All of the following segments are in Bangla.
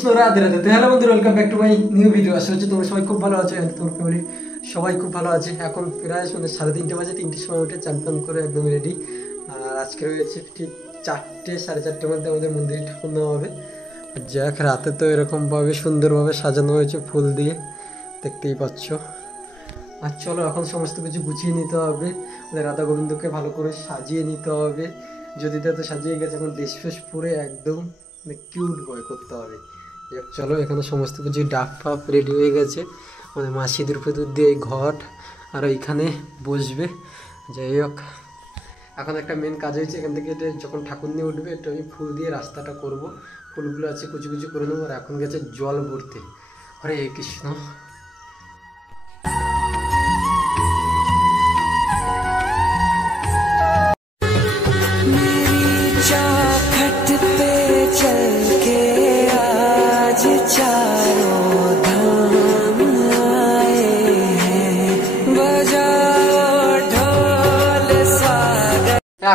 কৃষ্ণ, রাধে রাধে। তো হ্যালো বন্ধুরা, welcome back to my new video. আশা করছি তোমরা সবাই খুব ভালো আছো, তোমার ফ্যামিলি সবাই খুব ভালো আছে। এখন প্রায় 3:30 বাজে, 3টের সময় উঠে চান পান করে একদম রেডি। আর আজকে রয়েছে ঠিক 4টে, 4:30টার মধ্যে আমাদের মন্দিরে ঠাকুর নেওয়া হবে। যাক, রাতে তো এরকমভাবে সুন্দরভাবে সাজানো হয়েছে ফুল দিয়ে, দেখতেই পাচ্ছ। আর চলো এখন সমস্ত কিছু গুছিয়ে নিতে হবে, রাধা গোবিন্দকে ভালো করে সাজিয়ে নিতে হবে। যদি তাতে সাজিয়ে গেছে, এখন ড্রেস ফ্রেস পরে একদম কিউট বয় করতে হবে। চলো, এখানে সমস্ত কিছু ডাক ফাপ রেডি হয়ে গেছে। আমাদের মা সিঁদুর ফেদুর দিয়ে এই ঘট আর এইখানে বসবে। যাই হোক, এখন একটা মেন কাজ হয়েছে, এখান থেকে যখন ঠাকুর নিয়ে উঠবে একটু আমি ফুল দিয়ে রাস্তাটা করব। ফুলগুলো আছে কুচি কুচি করে নেবো। আর এখন গেছে জল ভরতে। হরে কৃষ্ণ।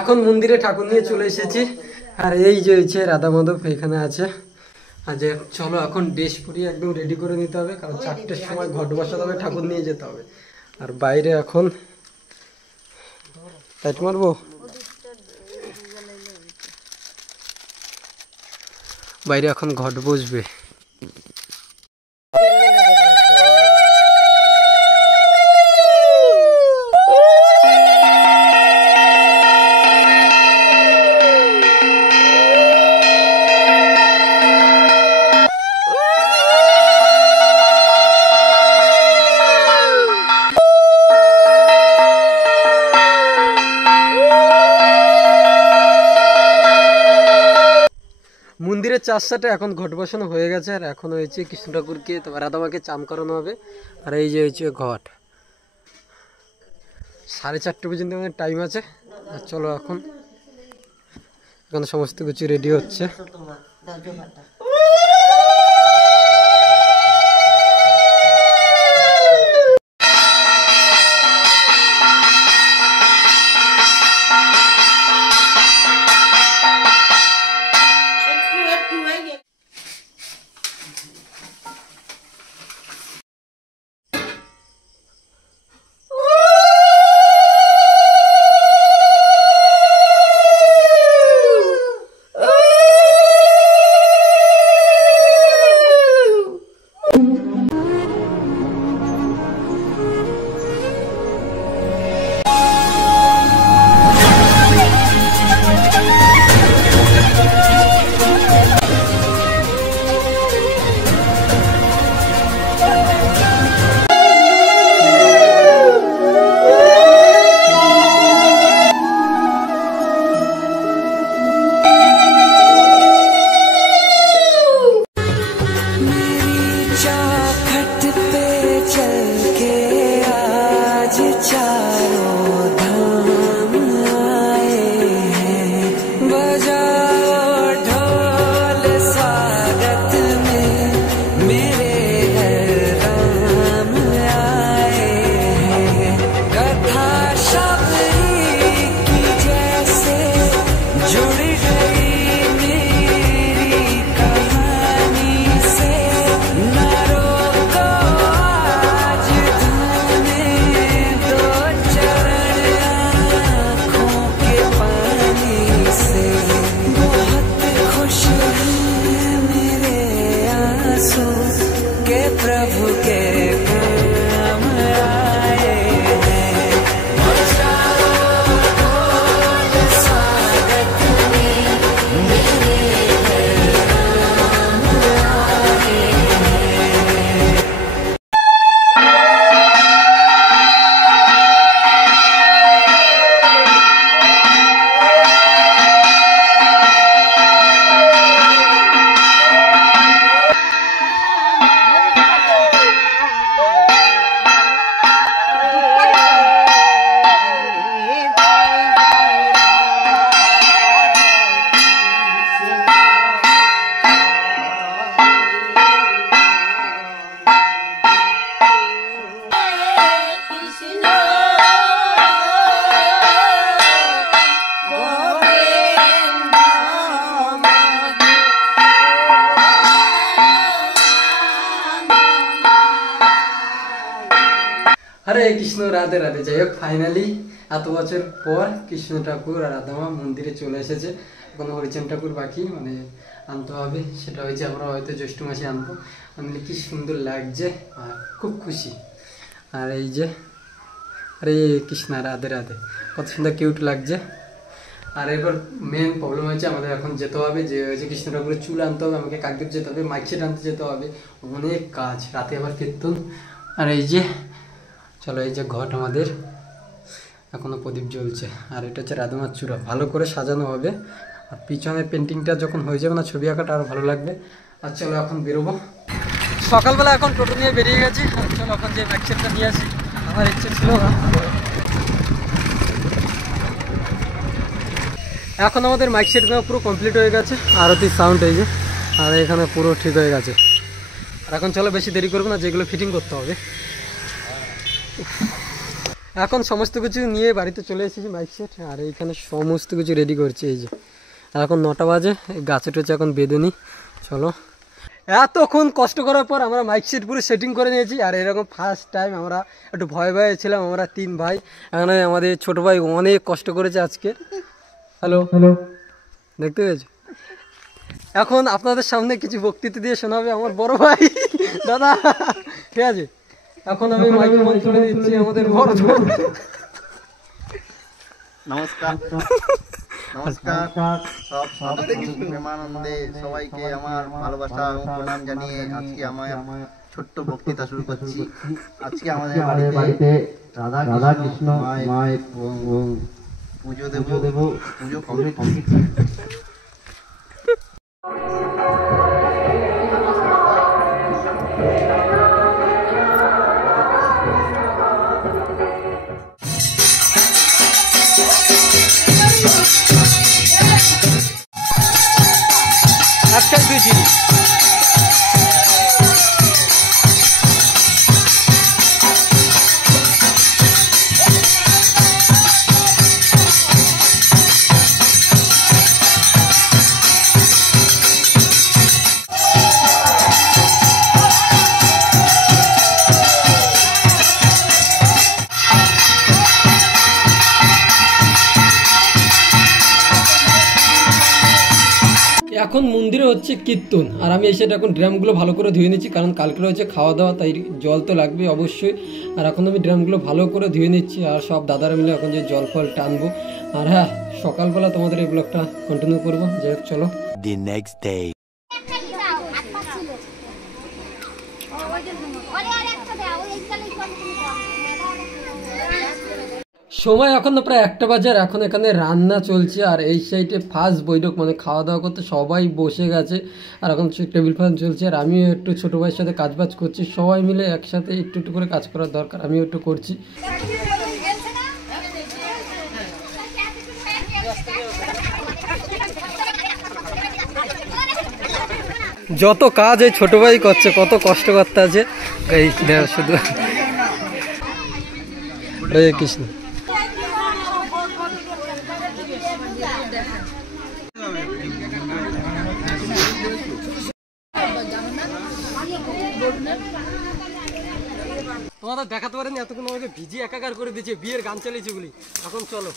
এখন মন্দিরে ঠাকুর নিয়ে চলে এসেছি। আর এই যে হচ্ছে রাধা মাধব এখানে আছে। আর যে চলো এখন ড্রেস পরিয়ে একদম রেডি করে নিতে হবে, কারণ 4টের সময় ঘট বসাতে হবে, ঠাকুর নিয়ে যেতে হবে। আর বাইরে এখন লাইট মারবো, বাইরে এখন ঘট বসবে। মন্দিরের 4 এখন ঘট বসানো হয়ে গেছে। আর এখন হয়েছে কৃষ্ণ ঠাকুরকে, তারপর রাধামাকে চান করানো হবে। আর এই যে হয়েছে ঘট। 4:30 পর্যন্ত আমাদের টাইম আছে। আর চলো এখন সমস্ত কিছু রেডি হচ্ছে। কৃষ্ণ রাধে রাধে। যাই হোক, ফাইনালি এত বছর পর কৃষ্ণ ঠাকুর আর রাধামা মন্দিরে চলে এসেছে। এখন হরিচাঁদ ঠাকুর বাকি মানে আনতে হবে, সেটা হয়েছে আমরা হয়তো জ্যৈষ্ঠ মাসে আনবো। আনলে কি সুন্দর লাগছে আর খুব খুশি। আর এই যে আরে কৃষ্ণ রাধে রাধে, কত সুন্দর কিউট লাগছে। আর এবার মেন প্রবলেম হয়েছে আমাদের এখন যেতে হবে, যে হয়েছে কৃষ্ণ ঠাকুরের চুল আনতে হবে, আমাকে কাকদ্বীপ যেতে হবে, মাইক সেট আনতে যেতে হবে, অনেক কাজ, রাতে আবার কীর্তন। আর এই যে চলো, এই যে ঘট আমাদের এখনও প্রদীপ জ্বলছে। আর এটা হচ্ছে রাধামার চূড়া, ভালো করে সাজানো হবে। আর পিছনের পেন্টিংটা যখন হয়ে যাবে না, ছবি আঁকাটা আরও ভালো লাগবে। আর চলো এখন বেরোবো। সকালবেলা এখন টোটো নিয়ে বেরিয়ে গেছি। আর চলো এখন যে মাইক সেটটা নিয়ে আসি, আমার ইচ্ছে ছিল না। এখন আমাদের মাইক সেটগুলো পুরো কমপ্লিট হয়ে গেছে, আরতি সাউন্ড এই যে, আর এখানে পুরো ঠিক হয়ে গেছে। আর এখন চলো বেশি দেরি করবো না, যেগুলো ফিটিং করতে হবে। এখন সমস্ত কিছু নিয়ে বাড়িতে চলে এসেছি মাইক সেট, আর এইখানে সমস্ত কিছু রেডি করছি এই যে। আর এখন 9টা বাজে, গাছে টোছে এখন বেঁধে নিই। চলো, এতক্ষণ কষ্ট করার পর আমরা মাইক সেট পুরো সেটিং করে নিয়েছি। আর এরকম ফার্স্ট টাইম আমরা একটু ভয় ভয়ে ছিলাম, আমরা 3 ভাই। এখানে আমাদের ছোট ভাই অনেক কষ্ট করেছে আজকে। হ্যালো হ্যালো, দেখতে পেয়েছো? এখন আপনাদের সামনে কিছু বক্তৃতা দিয়ে শোনাবে আমার বড় ভাই দাদা, ঠিক আছে? এখন আমি মাইক্রোফোন তুলে দিচ্ছি আমাদের বড় ভাই। নমস্কার নমস্কার, সব প্রেমানন্দে সবাইকে আমার ভালোবাসা এবং প্রণাম জানিয়ে আজকে আমার ছোট্ট বক্তৃতা শুরু করছি। আজকে আমাদের বাড়িতে রাধা কৃষ্ণ মায়ের পুজো দেব, পুজো কমপ্লিট। আজকাল দুই জিনিস এখন মন্দিরে হচ্ছে কীর্তন। আর আমি এসে এখন ড্রামগুলো ভালো করে ধুয়ে নিচ্ছি, কারণ কালকে রয়েছে খাওয়া দাওয়া, তাই জল তো লাগবে অবশ্যই। আর এখন আমি ড্রামগুলো ভালো করে ধুয়ে নিচ্ছি, আর সব দাদারা মিলে এখন যে জল ফল টানবো। আর হ্যাঁ, সকালবেলা তোমাদের এই ব্লগটা কন্টিনিউ করবো। যাই হোক, চলো। The next day. সময় এখন প্রায় 1টা বাজে, আর এখন এখানে রান্না চলছে। আর এই সাইডে ফার্স্ট বৈঠক, মানে খাওয়া দাওয়া করতে সবাই বসে গেছে। আর এখন টেবিল ফ্যান চলছে। আর আমিও একটু ছোটো ভাইয়ের সাথে কাজ বাজ করছি, সবাই মিলে একসাথে একটু একটু করে কাজ করার দরকার, আমিও একটু করছি। যত কাজ এই ছোট ভাই করছে, কত কষ্ট করতে আছে এই শুধু। হরে কৃষ্ণ। তোমাদের দেখাতে পারেনি, এতক্ষণ আমাকে ভিজি একাকার করে দিয়েছে, বিয়ের গান চালিয়েছে বলি। এখন চলো।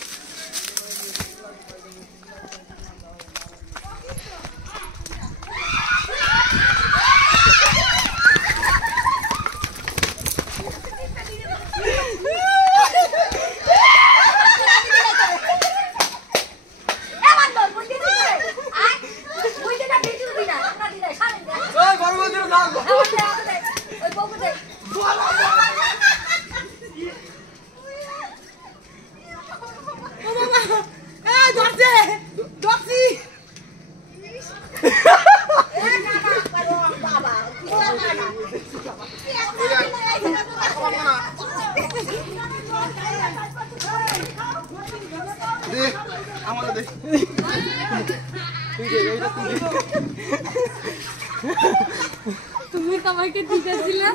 তুমি আমাকে দিতেছিলে